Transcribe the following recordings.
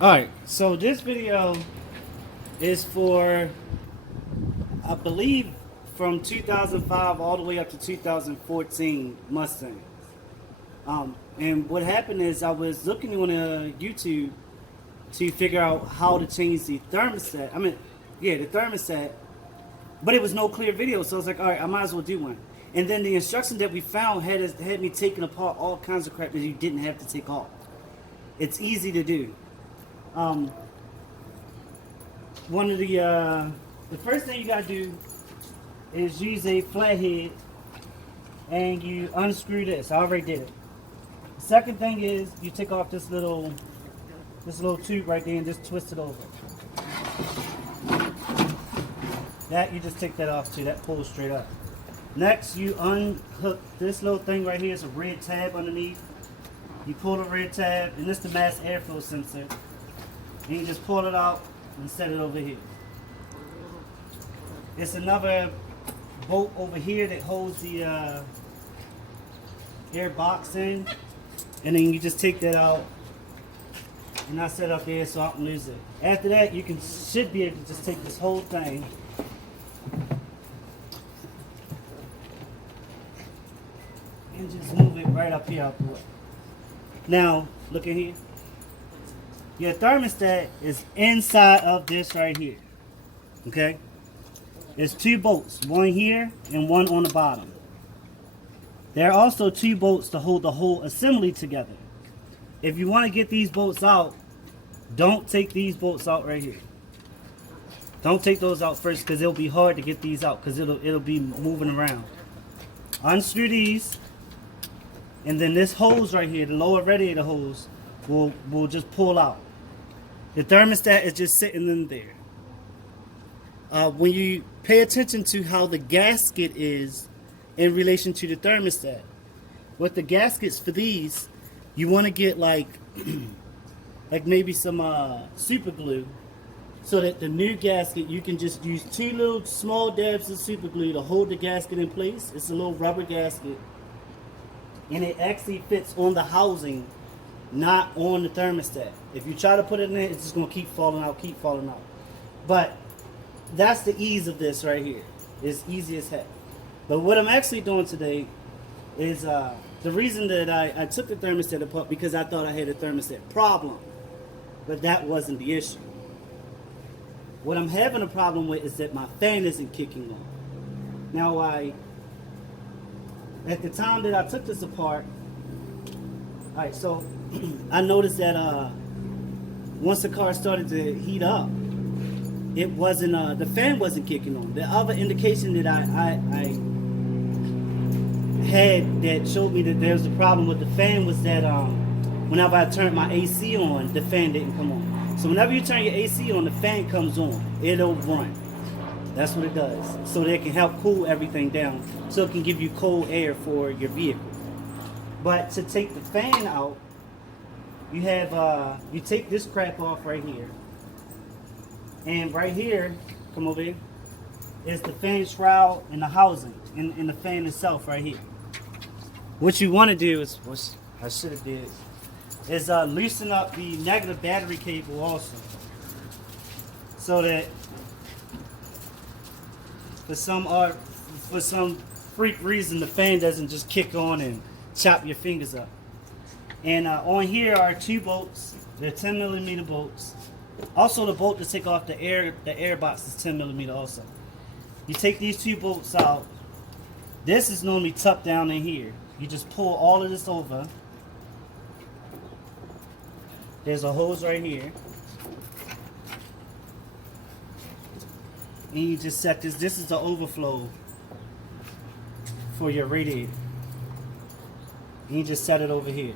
Alright, so this video is for, I believe, from 2005 all the way up to 2014 Mustang. And what happened is I was looking on YouTube to figure out how to change the thermostat. The thermostat, but it was no clear video, so I was like, alright, I might as well do one. And then the instruction that we found had me taking apart all kinds of crap that you didn't have to take off. It's easy to do. One of the first thing you gotta do is use a flathead and you unscrew this. I already did it. The second thing is you take off this little tube right there and just twist it over. That you just take that off too. That pulls straight up. Next, you unhook this little thing right here. It's a red tab underneath. You pull the red tab, and this is the mass airflow sensor. And you just pull it out and set it over here. It's another bolt over here that holds the air box in, and then you just take that out and I set up there so I don't lose it. After that, you should be able to just take this whole thing and just move it right up here out the way. Now, look at here. Your thermostat is inside of this right here. Okay? There's two bolts, one here and one on the bottom. There are also two bolts to hold the whole assembly together. If you want to get these bolts out, don't take these bolts out right here. Don't take those out first because it'll be hard to get these out because it'll be moving around. Unscrew these, and then this hose right here, the lower radiator hose, will just pull out. The thermostat is just sitting in there. When you pay attention to how the gasket is in relation to the thermostat, with the gaskets for these, you want to get like maybe some super glue, so that the new gasket, you can just use two little small dabs of super glue to hold the gasket in place. It's a little rubber gasket, and it actually fits on the housing, not on the thermostat. If you try to put it in there, it's just going to keep falling out. But that's the ease of this right here. It's easy as heck. But what I'm actually doing today is the reason that I took the thermostat apart, because I thought I had a thermostat problem. But that wasn't the issue. What I'm having a problem with is that my fan isn't kicking on. Now, at the time that I took this apart, alright, so I noticed that once the car started to heat up, it wasn't the fan wasn't kicking on. The other indication that I had that showed me that there was a problem with the fan was that whenever I turned my AC on, the fan didn't come on. So whenever you turn your AC on, the fan comes on. It'll run. That's what it does. So that it can help cool everything down. So it can give you cold air for your vehicle. But to take the fan out, you have you take this crap off right here. And right here, come over here, is the fan shroud and the housing and the fan itself right here. What you want to do is, what I should have did, is loosen up the negative battery cable also, so that for some freak reason the fan doesn't just kick on and chop your fingers up. And on here are two bolts. They're 10mm bolts. Also, the bolt to take off the air box is 10mm also. You take these two bolts out. This is normally tucked down in here. You just pull all of this over. There's a hose right here. And you just set this. This is the overflow for your radiator. And you just set it over here.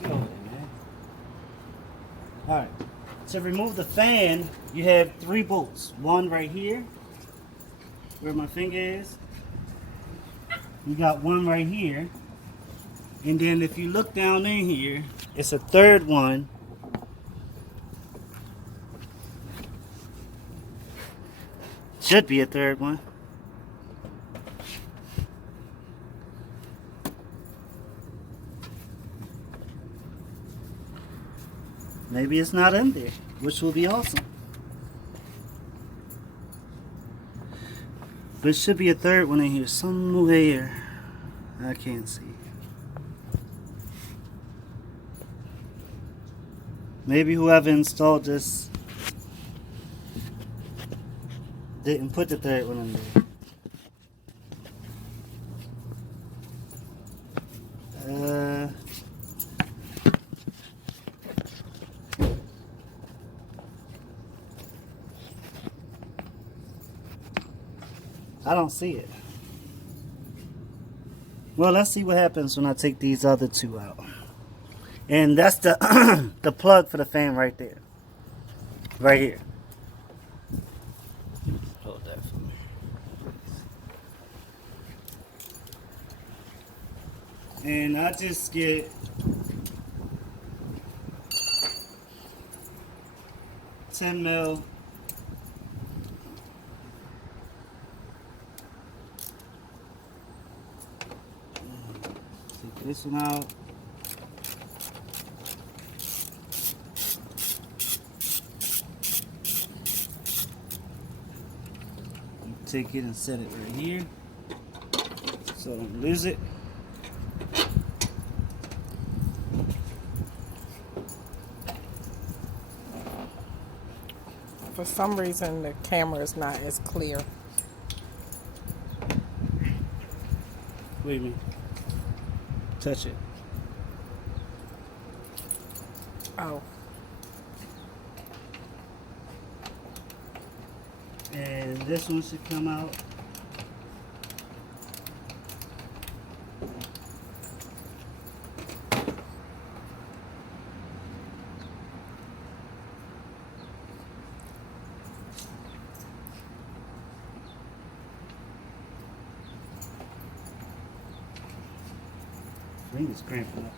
Get over there, man. Alright. To remove the fan, you have three bolts. One right here, where my finger is. You got one right here. And then if you look down in here, it's a third one. Should be a third one. Maybe it's not in there, which will be awesome. There should be a third one in here somewhere. I can't see. Maybe whoever installed this didn't put the third one in there. I don't see it. Well, let's see what happens when I take these other two out. And that's the the plug for the fan right there. Right here. Hold that for me. And I just get 10 mil. Take this one out. Take it and set it right here so I don't lose it. For some reason, the camera is not as clear. Wait a minute. Touch it. Oh. And this one should come out. Fingers cramping up.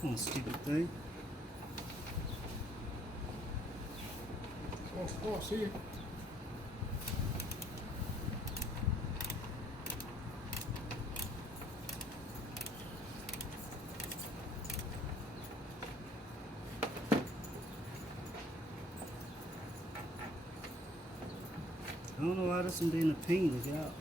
Come on, stupid thing. Oh, see you. I don't know why this one being a pain to get out.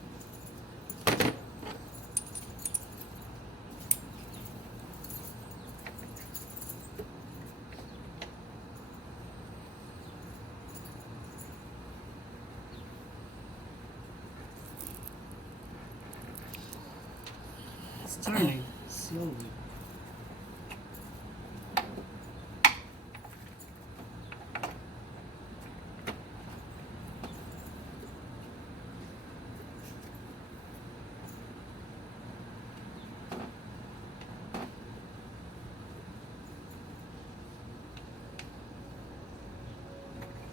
It's turning slowly.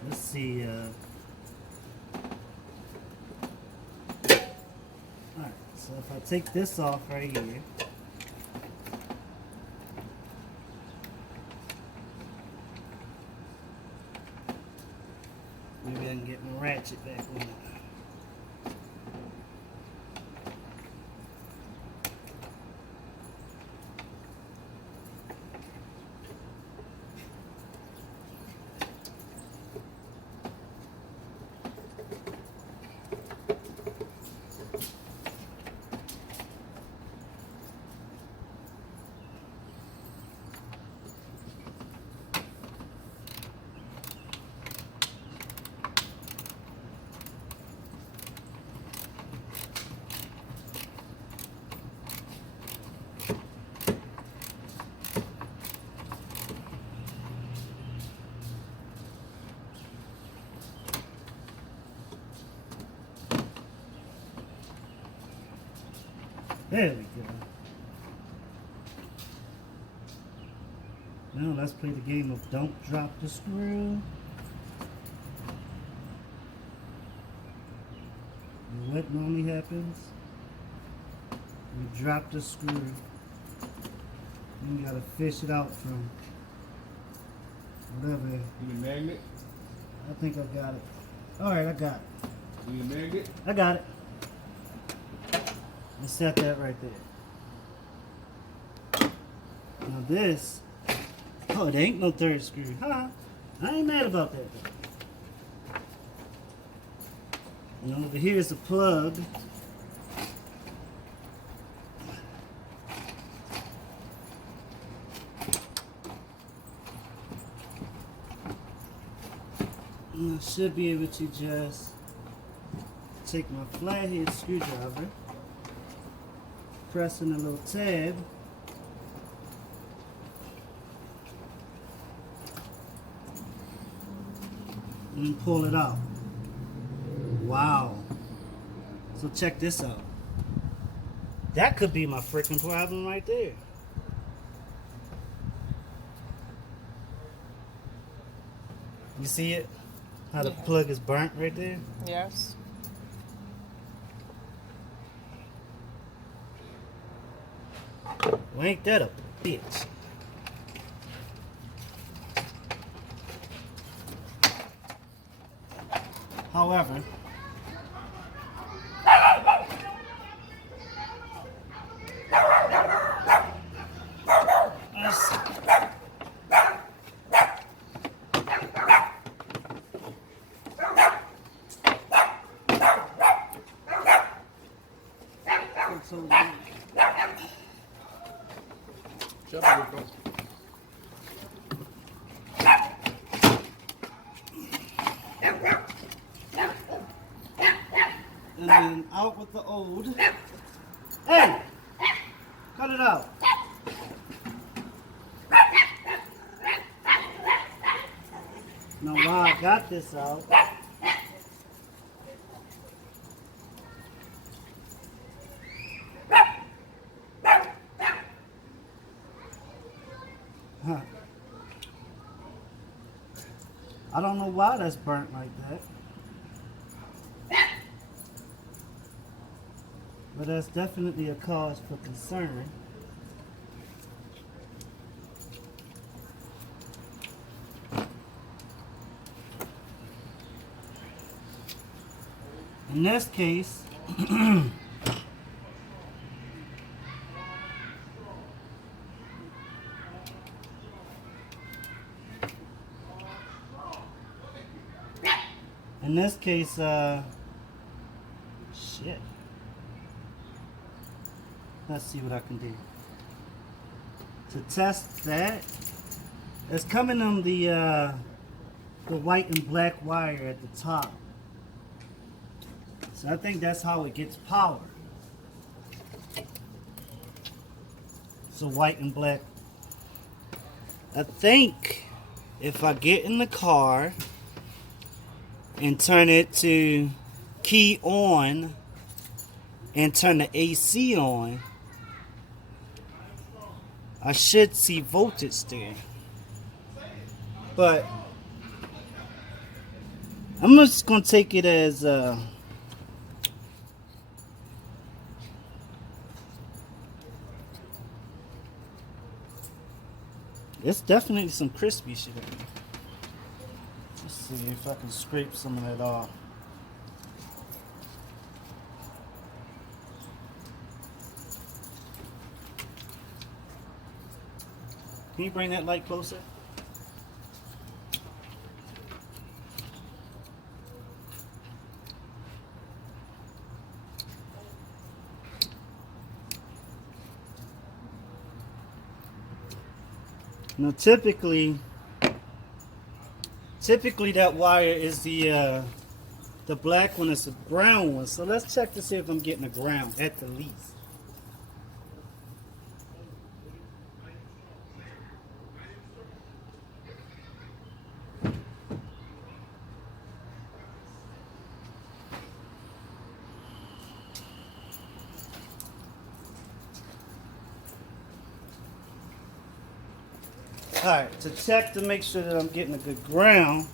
Let's see. Alright, so if I take this off right here, maybe I can get my ratchet back on it. There we go. Now let's play the game of don't drop the screw. what normally happens? You drop the screw. Then you gotta fish it out from whatever. You need a magnet? I think I got it. Alright, I got it. You need a magnet? I got it. Let's set that right there. Now this, oh, there ain't no third screw. Huh? I ain't mad about that. And over here is a plug. And I should be able to just take my flathead screwdriver, press in a little tab, and pull it out. Wow. So check this out. That could be my freaking problem right there. You see it? How the Yeah. plug is burnt right there? Yes. Well, ain't that a bitch? However, let's fix over here. Jump in, bro. And then out with the old. Hey! Cut it out. Now while I got this out, huh. I don't know why that's burnt like that. But that's definitely a cause for concern. In this case, shit. Let's see what I can do. To test that, it's coming on the white and black wire at the top. So I think that's how it gets power. So white and black. I think if I get in the car and turn it to key on and turn the AC on, I should see voltage there. But I'm just gonna take it as it's definitely some crispy shit in there. Let's see if I can scrape some of that off. Can you bring that light closer? Now typically that wire is the black one is the brown one. So let's check to see if I'm getting a ground at the least. Alright, to check to make sure that I'm getting a good ground,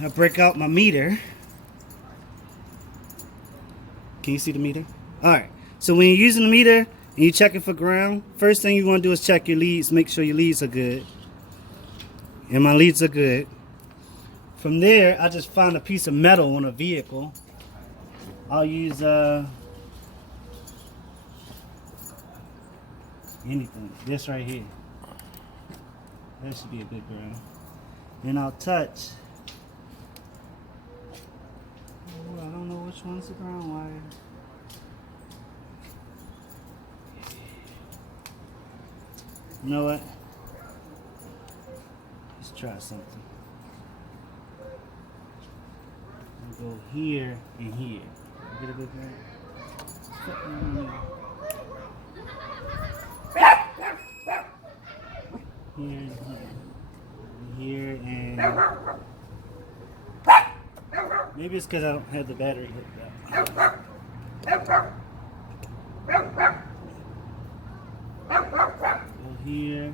I break out my meter. Can you see the meter? All right. So when you're using the meter and you're checking for ground, first thing you want to do is check your leads. Make sure your leads are good. And my leads are good. From there, I just found a piece of metal on a vehicle. I'll use anything. This right here. That should be a good ground. Then I'll touch. Oh, I don't know which one's the ground wire. You know what? Let's try something. I'll go here and here. Get a good ground. Here and here. Here and maybe it's because I don't have the battery hooked up. Go here.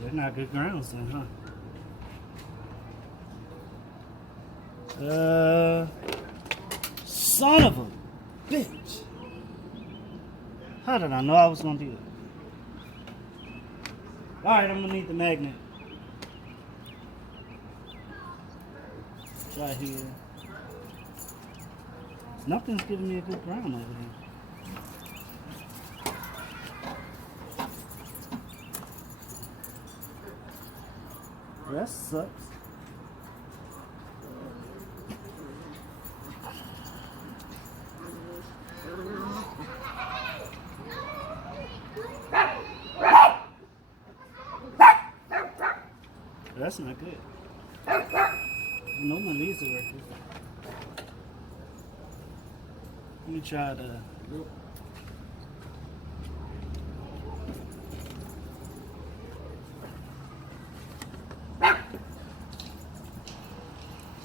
They're not good grounds then, huh? Son of a bitch. How did I know I was gonna do that? Alright, I'm gonna need the magnet. Try here. Nothing's giving me a good ground over here. That sucks. That's not good. I know my leads are working. Let me try to.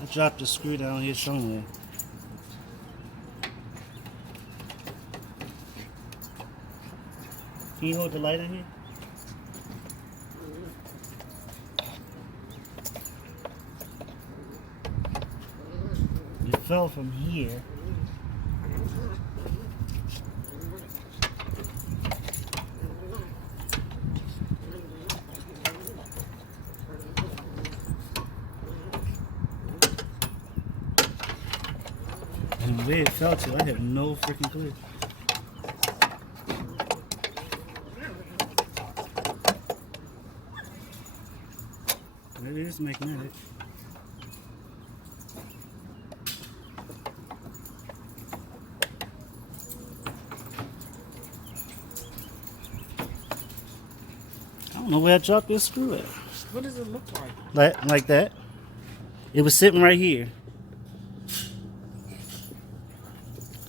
I dropped a screw down here somewhere. Can you hold the light in here? It fell from here. And where it fell to, I have no freaking clue. It is magnetic. I don't know where I dropped this screw at. What does it look like? Like that. It was sitting right here.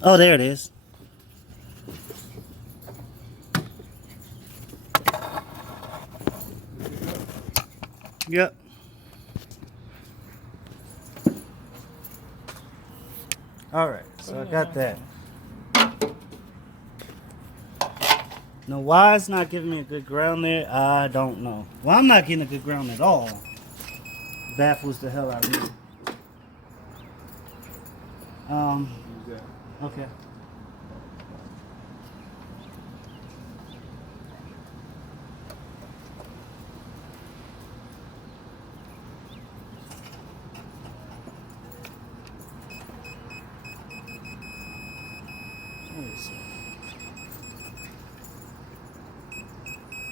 Oh, there it is. Yep. All right, so I got that. Now, why it's not giving me a good ground there, I don't know. Well, I'm not getting a good ground at all. Baffles the hell out of me. Okay.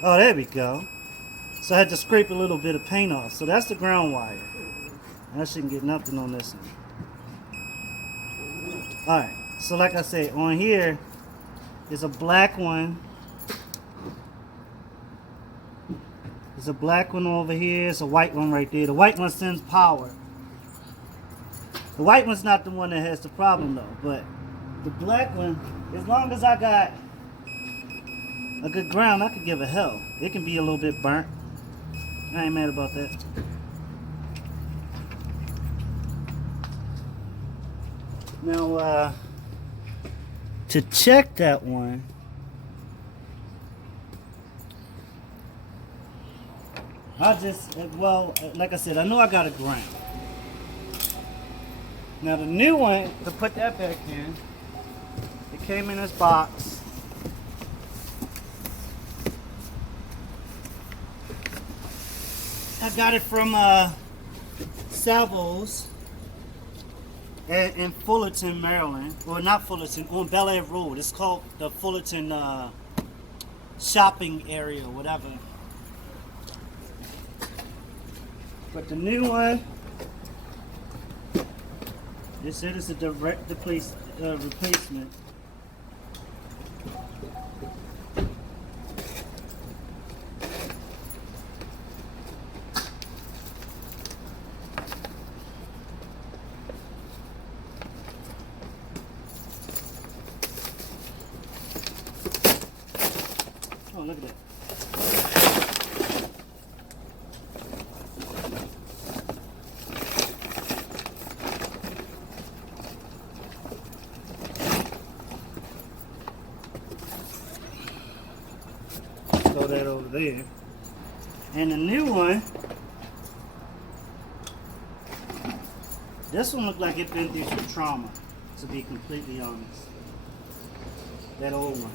Oh, there we go. So I had to scrape a little bit of paint off. So that's the ground wire. I shouldn't get nothing on this one. Alright, so like I said, on here is a black one. There's a black one over here. There's a white one right there. The white one sends power. The white one's not the one that has the problem though, but the black one, as long as I got a good ground, I could give a hell. It can be a little bit burnt. I ain't mad about that. Now, to check that one, like I said, I know I got a ground. Now the new one, to put that back in, it came in this box. I got it from Salvo's in Fullerton, Maryland. Or not Fullerton, on Bel Air Road. It's called the Fullerton shopping area or whatever. But the new one, they said it's a direct replacement. Oh, look at that. Throw that over there. And the new one, this one looked like it's been through some trauma, to be completely honest. That old one.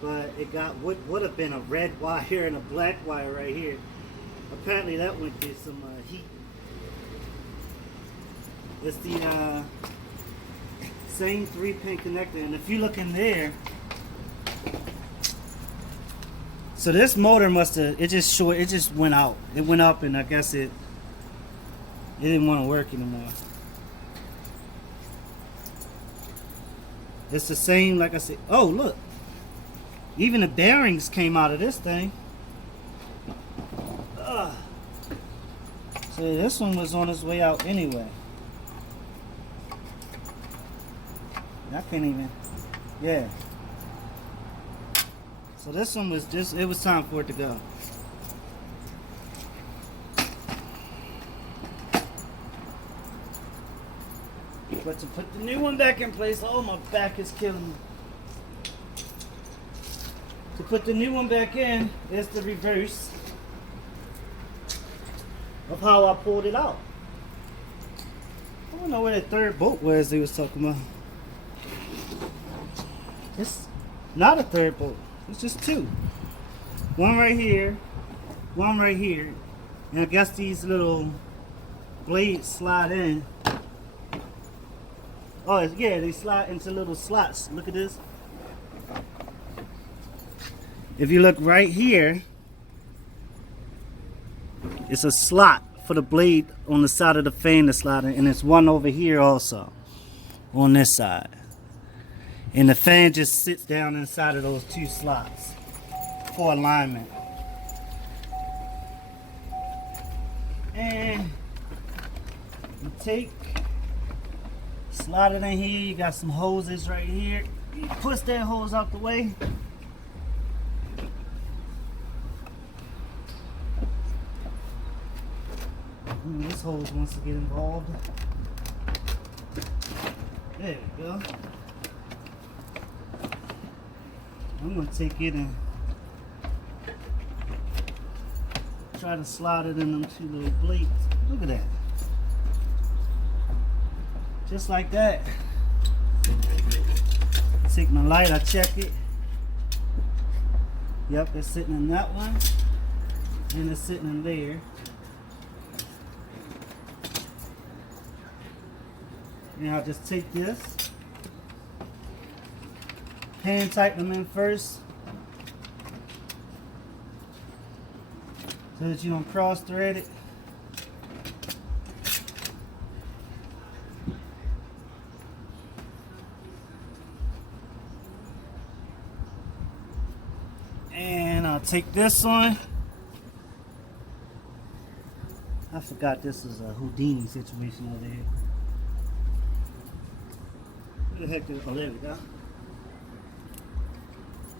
But it got what would have been a red wire and a black wire right here. Apparently that went through some heat. It's the same 3-pin connector, and if you look in there, so this motor it just went out. It went up, and I guess it didn't want to work anymore. It's the same, like I said. Oh, look. Even the bearings came out of this thing. So this one was on its way out anyway. I can't even. Yeah. So this one was it was time for it to go. But to put the new one back in place, oh, my back is killing me. To put the new one back in is the reverse of how I pulled it out. I don't know where that third bolt was they was talking about. It's not a third bolt. It's just two. One right here, one right here. And I guess these little blades slide in. Oh, yeah, they slide into little slots. Look at this. If you look right here, it's a slot for the blade on the side of the fan to slide in, and there's one over here also on this side. And the fan just sits down inside of those two slots for alignment. And you slide it in here. You got some hoses right here. You push that hose out the way. This hose wants to get involved. There we go. I'm going to take it and try to slide it in them two little blades. Look at that. Just like that. Take my light, I check it. Yep, it's sitting in that one. And it's sitting in there. And I'll just take this, hand tighten them in first so that you don't cross thread it. And I'll take this one. I forgot this is a Houdini situation over here. Where the heck is, oh, there we go.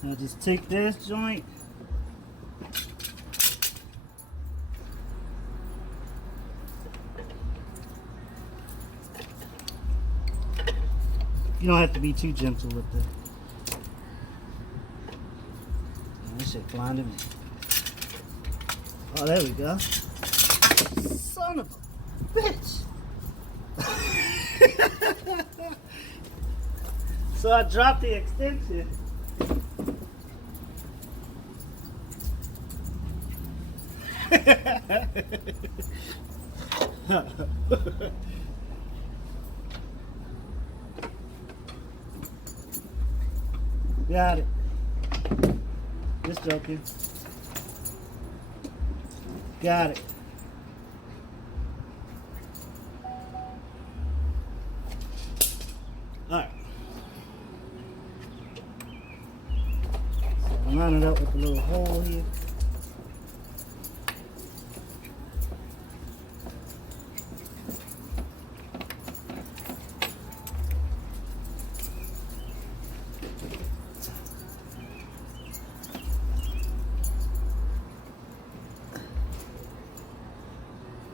Now just take this joint. You don't have to be too gentle with it. That shit flying to me. Oh, there we go. Son of a bitch. So I dropped the extension. Got it. Just joking. Got it. Alright. So line it up with a little hole here.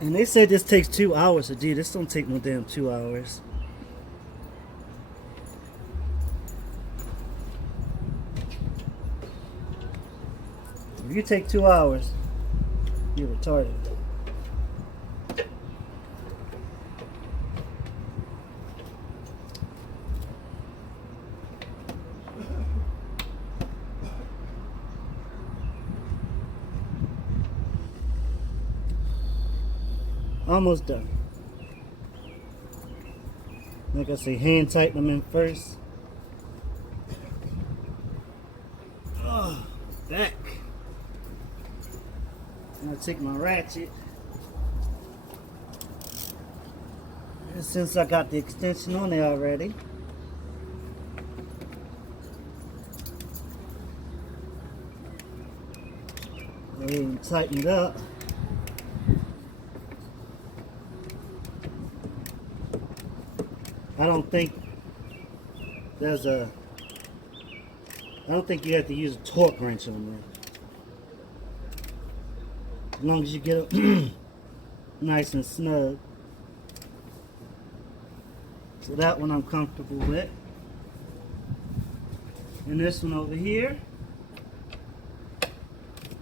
And they said this takes 2 hours to do. This don't take no damn 2 hours. If you take 2 hours, you're retarded. Almost done. Like I say, hand tighten them in first. Oh, back. And I take my ratchet. And since I got the extension on there already, go ahead and tighten it up. I don't think you have to use a torque wrench on there. As long as you get it nice and snug. So that one I'm comfortable with. And this one over here,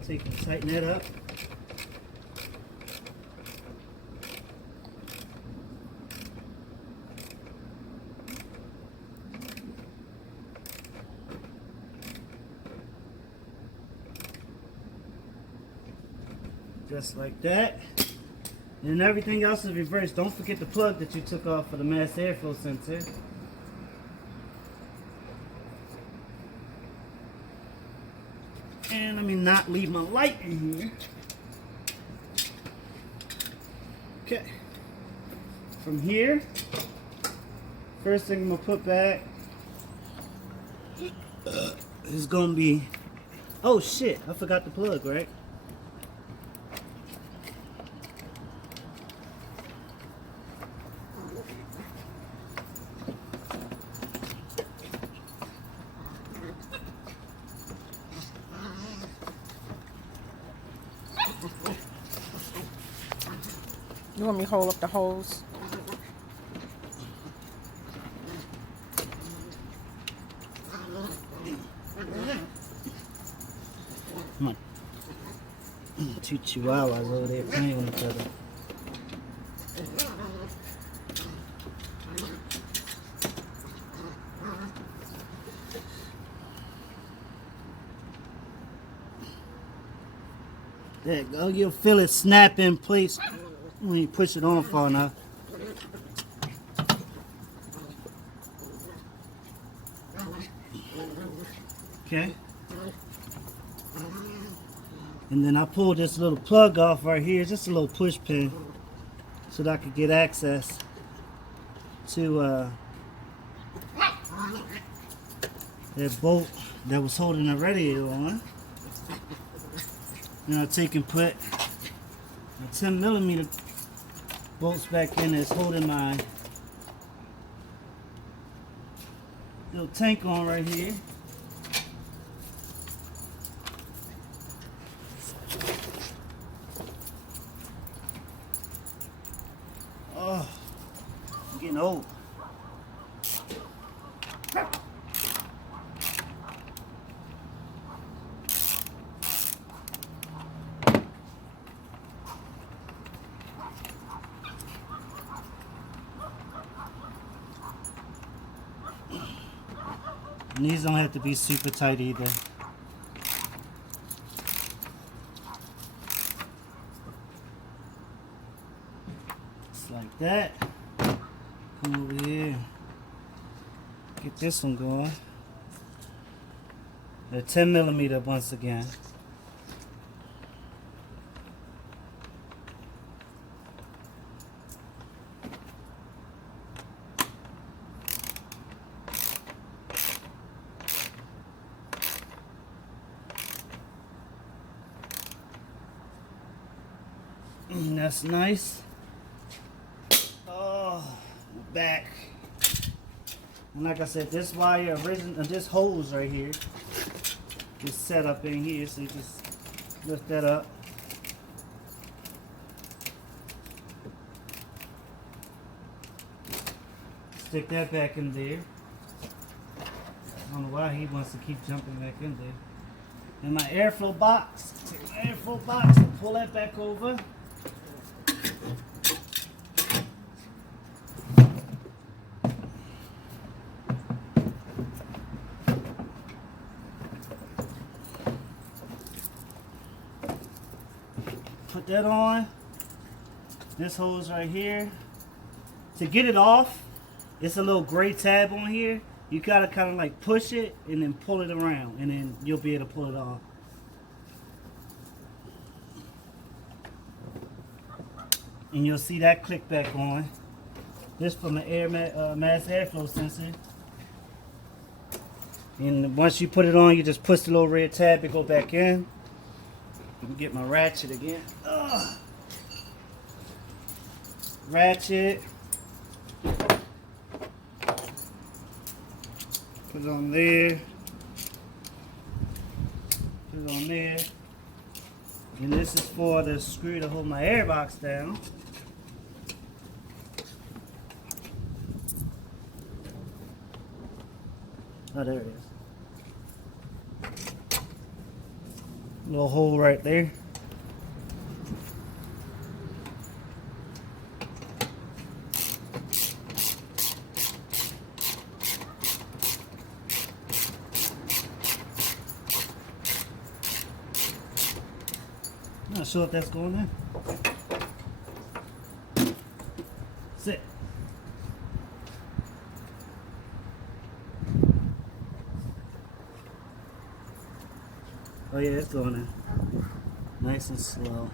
so you can tighten that up. Just like that. And everything else is reversed. Don't forget the plug that you took off for the mass airflow sensor. And let me not leave my light in here. Okay. From here, first thing I'm gonna put back is gonna be, oh shit, I forgot the plug, right? You want me to hold up the hose? Come on. Two chihuahuas over there playing with each other. There you go. You'll feel it snap in place when you push it on far enough. Okay. And then I pulled this little plug off right here, just a little push pin, so that I could get access to that bolt that was holding the radiator on. Then I take and put a 10mm bolts back in that's holding my little tank on right here. Oh, I'm getting old. And these don't have to be super tight either. Just like that. Come over here. Get this one going. They're 10mm once again. That's nice. Oh, back. And like I said, this wire this hose right here is set up in here, so you just lift that up. Stick that back in there. I don't know why he wants to keep jumping back in there. And my airflow box. Take my airflow box and pull that back over. Put that on. This hose right here. To get it off, it's a little gray tab on here. You gotta kind of like push it and then pull it around, and then you'll be able to pull it off. And you'll see that click back on. This from the mass airflow sensor. And once you put it on, you just push the little red tab and go back in. Let me get my ratchet again. Ugh. Ratchet. Put it on there. Put it on there. And this is for the screw to hold my air box down. Oh, there it is. Little hole right there. Not sure if that's going in. Sit. Oh yeah, it's going in. Nice and slow.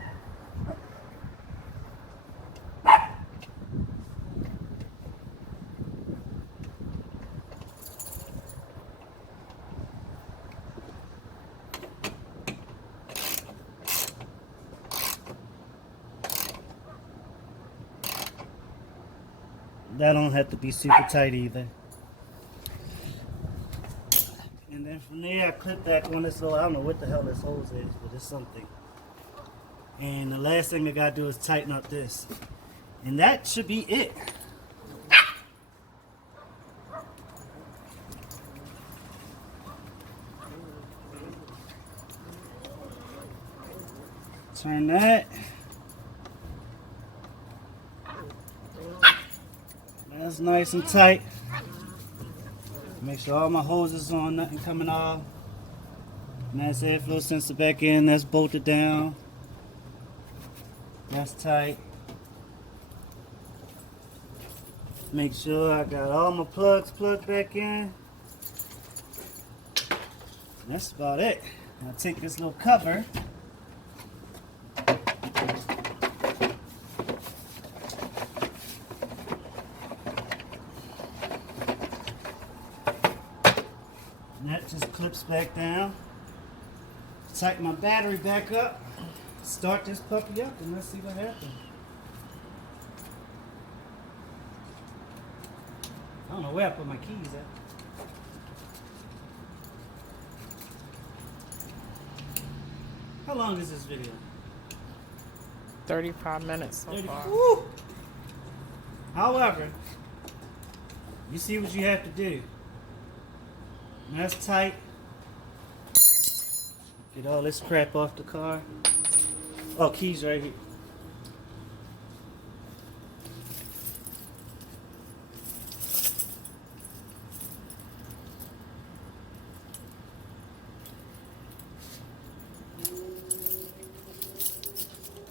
That don't have to be super tight either. And then from there, I clip back on this little, I don't know what the hell this hose is, but it's something. And the last thing I gotta do is tighten up this. And that should be it. Turn that. That's nice and tight. Make sure all my hoses on, nothing coming off. Mass airflow sensor back in, that's bolted down. That's tight. Make sure I got all my plugs plugged back in. That's about it. I'll take this little cover. And that just clips back down. Tighten my battery back up. Start this puppy up and let's see what happens. I don't know where I put my keys at. How long is this video? 35 minutes so 30. far. Woo! However, you see what you have to do. And that's tight. Get all this crap off the car. Oh, keys right here.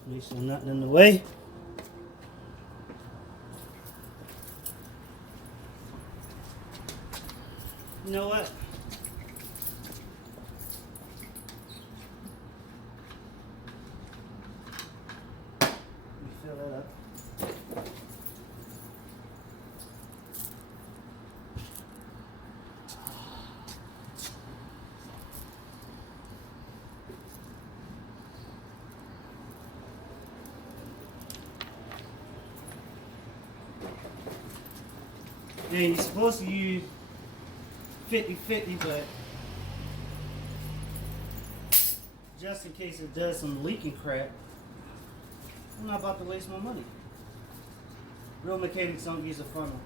Make sure nothing in the way. You know what? Let me fill that up. Yeah, you're supposed to use 50-50, but just in case it does some leaking crap, I'm not about to waste my money. Real mechanics don't use a funnel.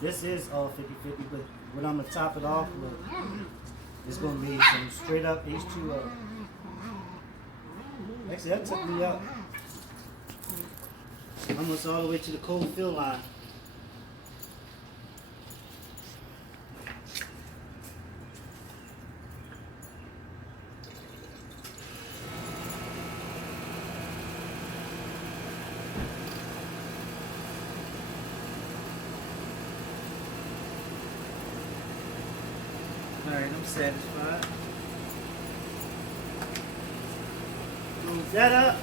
This is all 50-50, but what I'm gonna top it off with is gonna be some straight up H2O. Actually, that took me up almost all the way to the cold fill line. Alright, I'm satisfied. Close that up.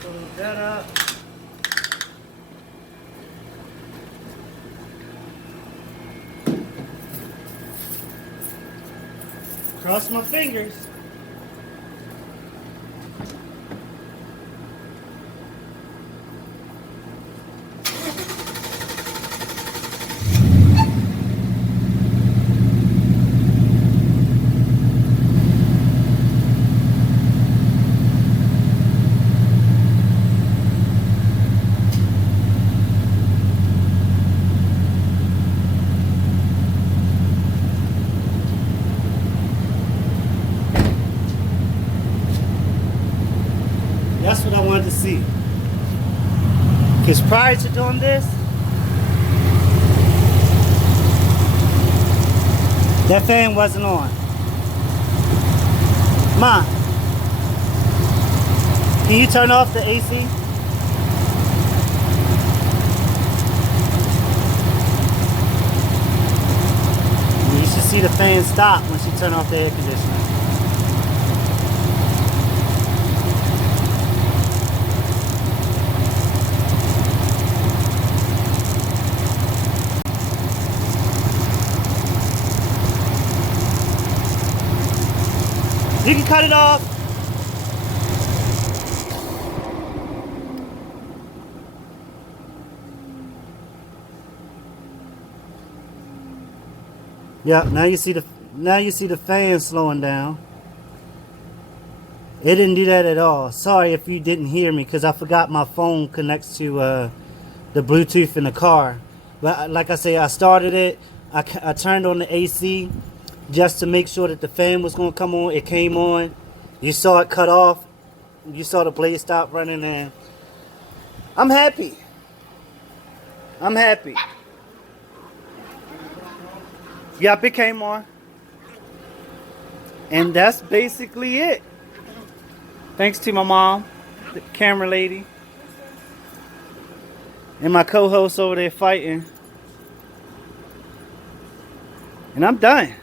Close that up. Cross my fingers. That's what I wanted to see. Because prior to doing this, that fan wasn't on. Ma, can you turn off the AC? You should see the fan stop when she turned off the air conditioner. You can cut it off. Yeah, now you see the fan slowing down. It didn't do that at all. Sorry if you didn't hear me because I forgot my phone connects to the Bluetooth in the car. But like I say, I started it. I turned on the AC just to make sure that the fan was going to come on. It came on. You saw it cut off. You saw the blade stop running, and I'm happy. I'm happy. Yep, it came on. And that's basically it. Thanks to my mom, the camera lady, and my co-host over there fighting. And I'm done.